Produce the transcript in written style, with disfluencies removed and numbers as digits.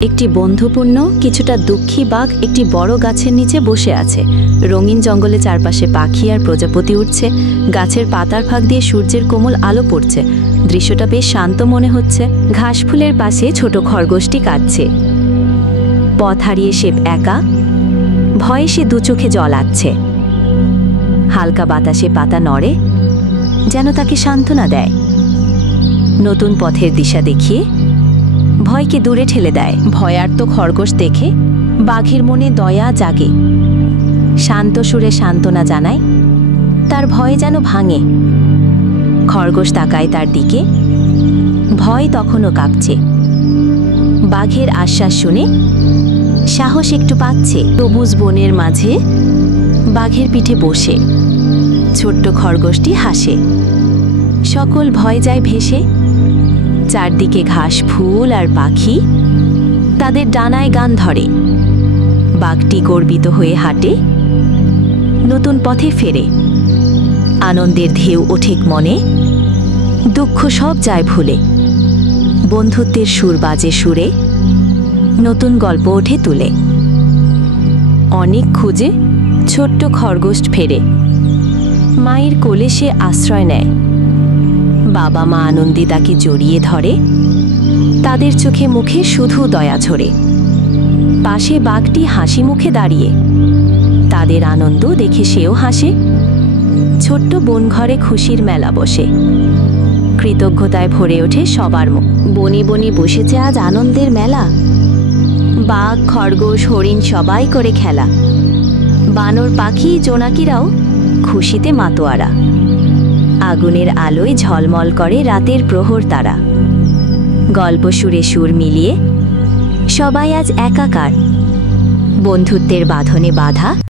একটি বন্ধুপূর্ণ কিছুটা দুঃখী বাঘ একটি বড় গাছের নিচে বসে আছে। রঙিন জঙ্গলে চারপাশে পাখি আর প্রজাপতি উঠছে। গাছের পাতার ফাঁক দিয়ে সূর্যের কোমল আলো পড়ছে। দৃশ্যটা বেশ শান্ত মনে হচ্ছে। ঘাস ফুলের পাশে ছোট খরগোশটি কাঁদছে। পথ হারিয়ে সে একা, ভয়ে সে দু চোখে জল আসছে। হালকা বাতাসে পাতা নড়ে, যেন তাকে সান্ত্বনা দেয়। নতুন পথের দিশা দেখিয়ে ভয়কে দূরে ঠেলে দেয়। ভয়ার্ত খরগোশ দেখে বাঘের মনে দয়া জাগে। শান্ত সুরে সান্ত্বনা জানায়, তার ভয় যেন ভাঙে। খরগোশ তাকায় তার দিকে, ভয় তখনও কাঁপছে। বাঘের আশ্বাস শুনে সাহস একটু পাচ্ছে। সবুজ বনের মাঝে বাঘের পিঠে বসে ছোট্ট খরগোশটি হাসে। সকল ভয় যায় ভেসে। চারদিকে ঘাস ফুল আর পাখি তাদের ডানায় গান ধরে। বাঘটি গর্বিত হয়ে হাঁটে, নতুন পথে ফেরে। আনন্দের ঢেউ ওঠে মনে, দুঃখ সব যায় ভুলে। বন্ধুত্বের সুর বাজে সুরে, নতুন গল্প ওঠে তুলে। অনেক খুঁজে ছোট্ট খরগোশ ফেরে। মায়ের কোলে সে আশ্রয় নেয়। বাবা মা আনন্দে তাকে জড়িয়ে ধরে। তাদের চোখে মুখে শুধু দয়া ঝরে। পাশে বাঘটি হাসি মুখে দাঁড়িয়ে, তাদের আনন্দ দেখে সেও হাসে। ছোট্ট বনঘরে খুশির মেলা বসে। কৃতজ্ঞতায় ভরে ওঠে সবার মুখ। বনে বনে বসেছে আজ আনন্দের মেলা। বাঘ, খরগোশ, হরিণ সবাই করে খেলা। বানর, পাখি, জোনাকিরাও খুশিতে মাতোয়ারা। আগুনের আলোয় ঝলমল করে রাতের প্রহর তারা। গল্প সুরে সুর মিলিয়ে সবাই আজ একাকার। বন্ধুত্বের বাঁধনে বাঁধা